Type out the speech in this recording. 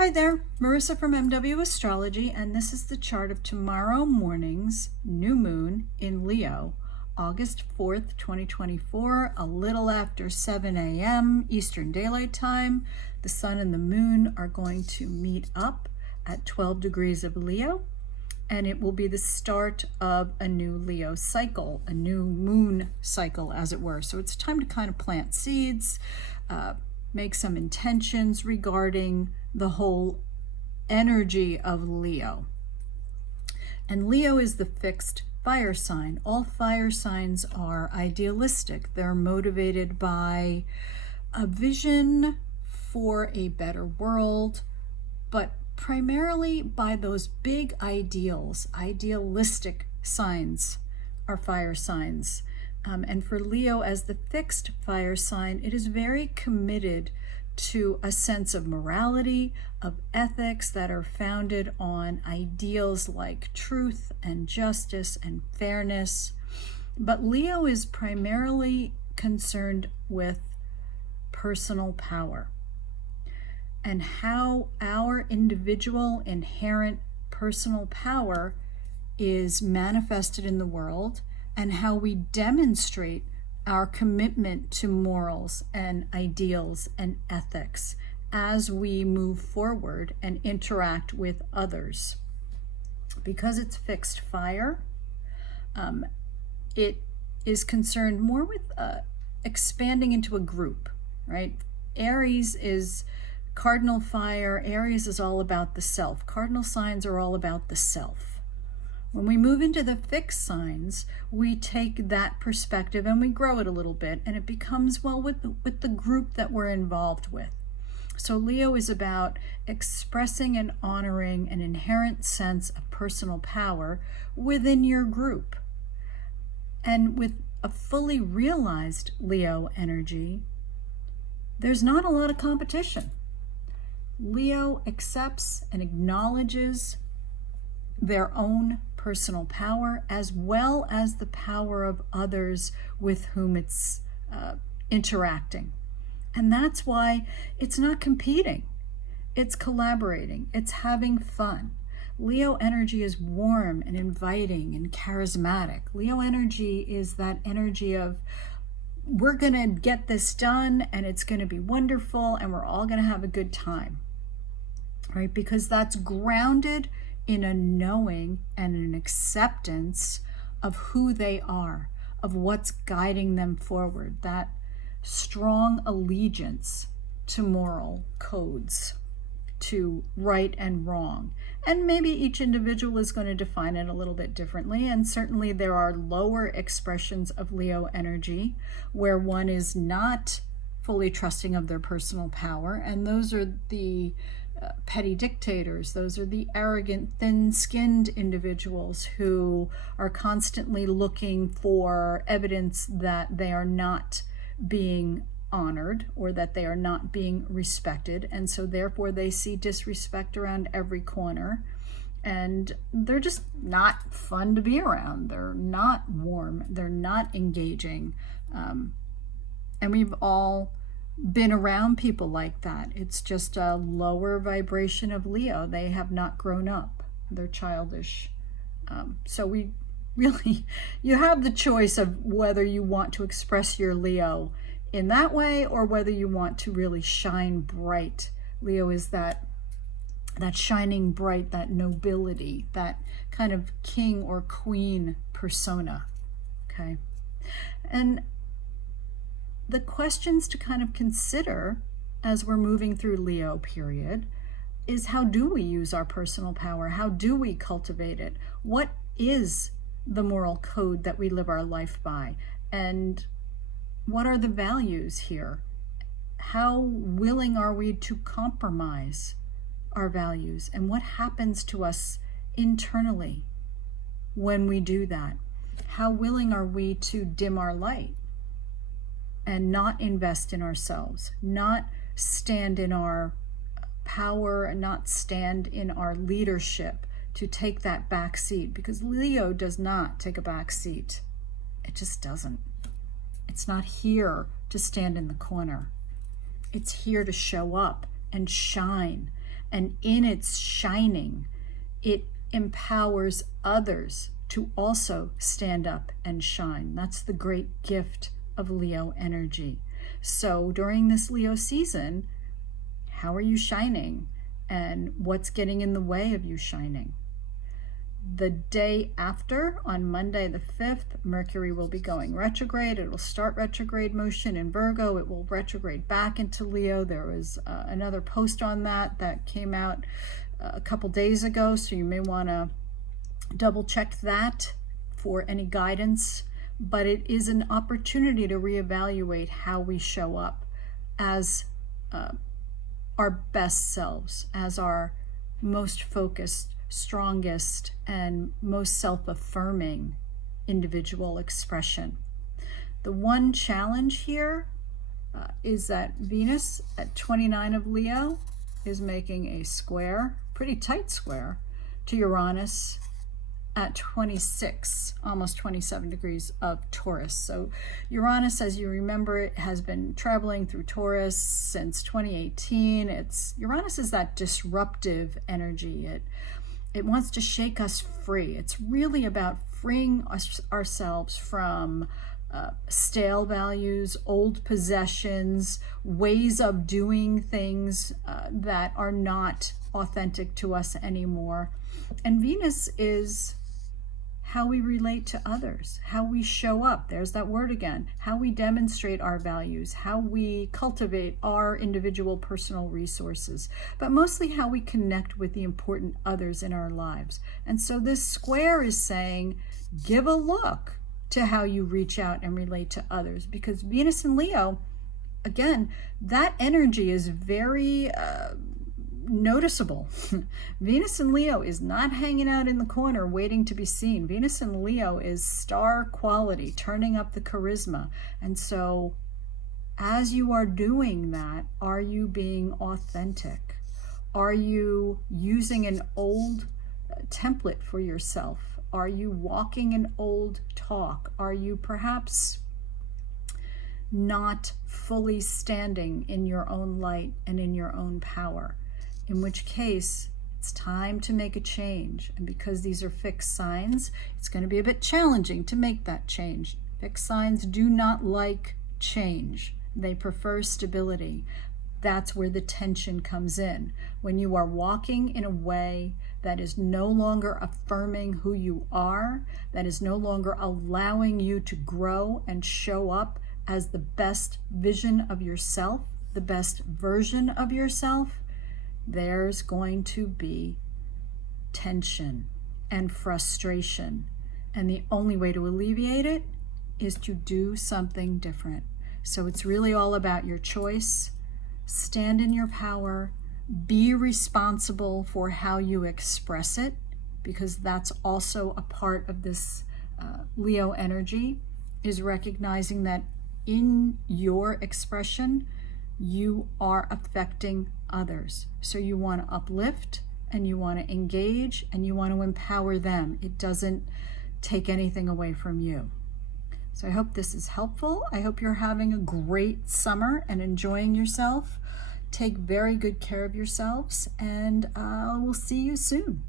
Hi there, Marissa from MW Astrology, and this is the chart of tomorrow morning's new moon in Leo, August 4th, 2024, a little after 7 a.m. Eastern Daylight Time. The sun and the moon are going to meet up at 12 degrees of Leo, and it will be the start of a new Leo cycle, a new moon cycle, as it were. So it's time to kind of plant seeds, make some intentions regarding the whole energy of Leo. And Leo is the fixed fire sign. All fire signs are idealistic. They're motivated by a vision for a better world, but primarily by those big ideals. Idealistic signs are fire signs. And for Leo, as the fixed fire sign, it is very committed to a sense of morality, of ethics that are founded on ideals like truth and justice and fairness. But Leo is primarily concerned with personal power and how our individual inherent personal power is manifested in the world, and how we demonstrate our commitment to morals and ideals and ethics as we move forward and interact with others. Because it's fixed fire, it is concerned more with expanding into a group, right? Aries is cardinal fire. Aries is all about the self. Cardinal signs are all about the self. When we move into the fixed signs, we take that perspective and we grow it a little bit, and it becomes, well, with the group that we're involved with. So Leo is about expressing and honoring an inherent sense of personal power within your group. And with a fully realized Leo energy, there's not a lot of competition. Leo accepts and acknowledges their own personal power, as well as the power of others with whom it's interacting. And that's why it's not competing, it's collaborating, it's having fun. Leo energy is warm and inviting and charismatic. Leo energy is that energy of, we're gonna get this done and it's gonna be wonderful and we're all gonna have a good time, right? Because that's grounded in a knowing and an acceptance of who they are, of what's guiding them forward, that strong allegiance to moral codes, to right and wrong. And maybe each individual is going to define it a little bit differently, and certainly there are lower expressions of Leo energy where one is not fully trusting of their personal power, and those are the petty dictators. Those are the arrogant, thin-skinned individuals who are constantly looking for evidence that they are not being honored or that they are not being respected, and so therefore they see disrespect around every corner, and they're just not fun to be around. They're not warm, they're not engaging, and we've all been around people like that. It's just a lower vibration of Leo. They have not grown up. They're childish. So we really, you have the choice of whether you want to express your Leo in that way or whether you want to really shine bright. Leo is that shining bright, that nobility, that kind of king or queen persona, okay? And the questions to kind of consider as we're moving through Leo period is, how do we use our personal power? How do we cultivate it? What is the moral code that we live our life by? And what are the values here? How willing are we to compromise our values? And what happens to us internally when we do that? How willing are we to dim our light and not invest in ourselves, not stand in our power, and not stand in our leadership to take that back seat? Because Leo does not take a back seat. It just doesn't. It's not here to stand in the corner. It's here to show up and shine And in its shining, it empowers others to also stand up and shine. That's the great gift of Leo energy. So during this Leo season, how are you shining? And what's getting in the way of you shining? The day after, on Monday the 5th, Mercury will be going retrograde. It will start retrograde motion in Virgo. It will retrograde back into Leo. There was another post on that came out a couple days ago, so you may want to double check that for any guidance. But it is an opportunity to reevaluate how we show up as our best selves, as our most focused, strongest, and most self-affirming individual expression. The one challenge here is that Venus at 29 of Leo is making a square, pretty tight square, to Uranus at 26, almost 27 degrees of Taurus. So Uranus, as you remember, it has been traveling through Taurus since 2018. Uranus is that disruptive energy. It wants to shake us free. It's really about freeing ourselves from stale values, old possessions, ways of doing things that are not authentic to us anymore. And Venus is how we relate to others, how we show up. There's that word again. How we demonstrate our values, how we cultivate our individual personal resources, but mostly how we connect with the important others in our lives. And so this square is saying, give a look to how you reach out and relate to others, because Venus and Leo, again, that energy is very noticeable. Venus in Leo is not hanging out in the corner waiting to be seen. Venus in Leo is star quality, turning up the charisma. And so as you are doing that, are you being authentic? Are you using an old template for yourself? Are you walking an old talk? Are you perhaps not fully standing in your own light and in your own power? In which case, it's time to make a change. And because these are fixed signs, it's going to be a bit challenging to make that change. Fixed signs do not like change. They prefer stability. That's where the tension comes in. When you are walking in a way that is no longer affirming who you are, that is no longer allowing you to grow and show up as the best vision of yourself, the best version of yourself, there's going to be tension and frustration. And the only way to alleviate it is to do something different. So it's really all about your choice. Stand in your power. Be responsible for how you express it, because that's also a part of this Leo energy, is recognizing that in your expression, you are affecting others. So you want to uplift and you want to engage and you want to empower them. It doesn't take anything away from you. So I hope this is helpful. I hope you're having a great summer and enjoying yourself. Take very good care of yourselves, and we'll see you soon.